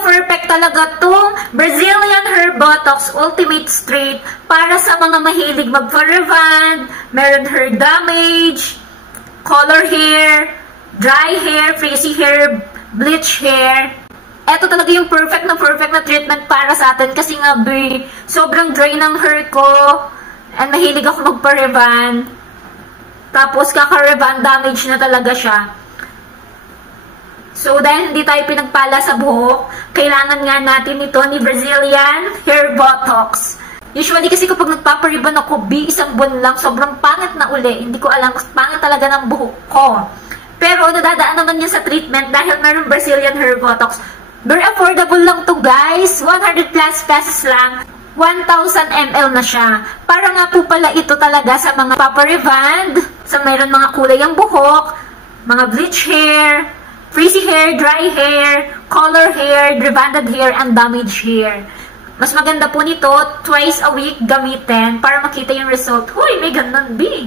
Pinaka-perfect talaga tong Brazilian Hair Botox Ultimate Straight para sa mga mahilig magpa-rebond, meron hair damage, color hair, dry hair, frizzy hair, bleach hair. Ito talaga yung perfect na treatment para sa atin kasi nga sobrang dry ng hair ko and mahilig ako magpa-rebond. Tapos kaka-rebond damage na talaga siya. So, dahil hindi tayo pinagpala sa buhok, kailangan nga natin ito ni Brazilian Hair Botox. Usually kasi kapag nagpaparibon ako, isang buwan lang, sobrang pangit na uli. Hindi ko alam, pangit talaga ng buhok ko. Pero nadadaan naman yan sa treatment dahil meron Brazilian Hair Botox. Very affordable lang to guys. 100 plus pesos lang. 1,000 ml na siya. Para nga po pala ito talaga sa mga papariband, sa mayroon mga kulay ang buhok, mga bleach hair, frizzy hair, dry hair, color hair, rebonded hair, and damaged hair. Mas maganda po nito, twice a week gamitin para makita yung result. Huy, may ganun, B!